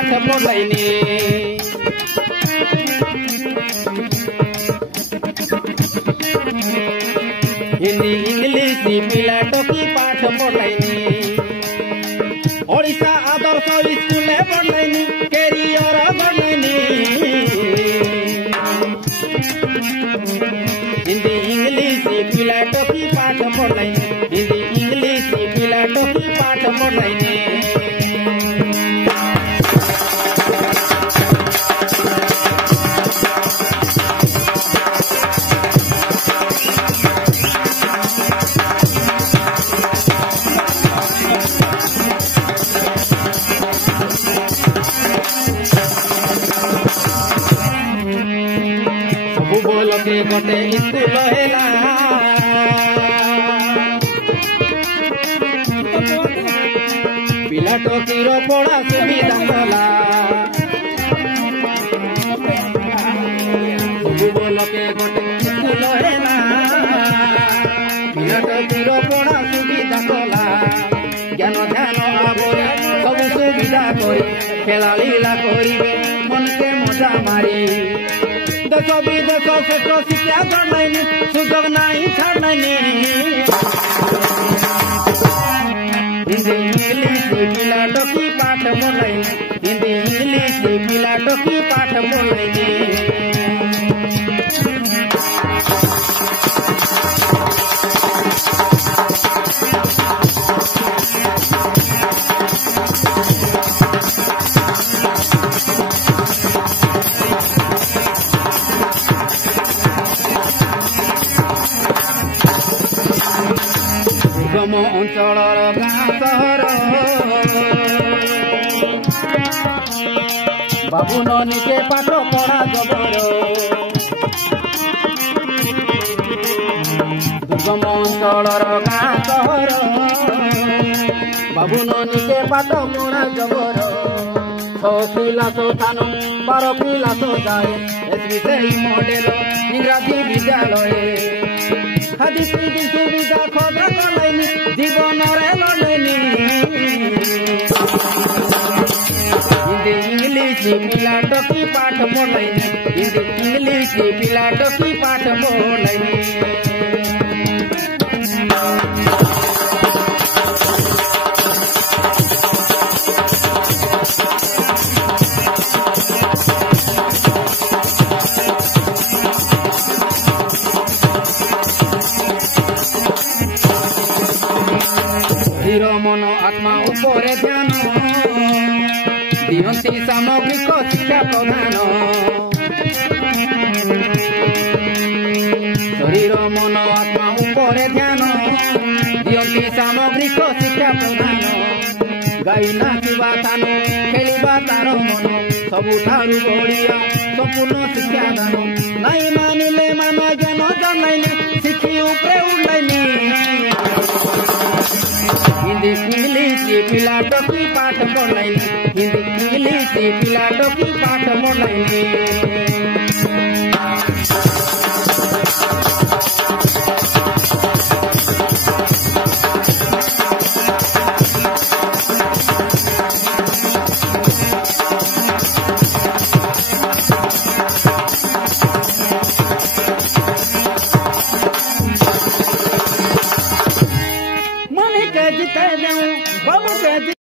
पाठ पढ़ैनी हिंदी इंग्लिश पिला टोकी पाठ पढ़ैनी ओडिशा आदर्श स्कूल पढ़ैनी कैरियर बनैनी हिंदी इंग्लिश पिला टोकी पाठ पढ़ैनी हिंदी इंग्लिश पिला टोकी पाठ पढ़ैनी बोल के गोटे स्कूल हैला पिला टोकीर पढ़ा सुविधा कला बोल के गोटे स्कूल हैला पिला टोकीर पढ़ा सुविधा कला ज्ञान ध्यान आबरे सब सुविधा करी खेला लीला करिबे मन के मजा मारी देश विदेश श्रेष्ठ शिक्षा छाड़नी सुजोग नहीं छाड़नी हिंदी इंग्लिश पिला टोकी पाठ पढ़ैनी हिंदी इंग्लिश पिला टोकी पाठ पढ़ैनी दुर्गम अंचल गाँ सहर बाबू ननी के पाठ पढ़ा जबर दुर्गम अंचल गाँ सहर बाबू ननी के पाठ पढ़ा जबर 6 क्लास थान 12 क्लास जाए एसबीसी मॉडल इंग्राजी विद्यालय खादी सुविधा खोजा कलैनी जीवन लड़ैनी हिंदी इंग्लिश पिला टोकी पाठ पढ़ैनी हिंदी इंग्लिश पिला टोकी पाठ पढ़ैनी शरीर मन आत्मा उपरे ध्यान दियंती सामग्रिक शिक्षा प्रदान शरीर मन आत्मा उपरे ध्यान दियंती सामग्रिक शिक्षा प्रदान गाई नाचिबा तान खेलिबा तार मन सबुठारु बढ़िया संपूर्ण शिक्षा दान नहीं मानिले मान ज्ञान जनैनी शिखी उपरे उड़ैनी हिंदी इंग्लिश पिला टोकी पाठ पढ़ैनी हिंदी इंग्लिश पिला टोकी पाठ पढ़ैनी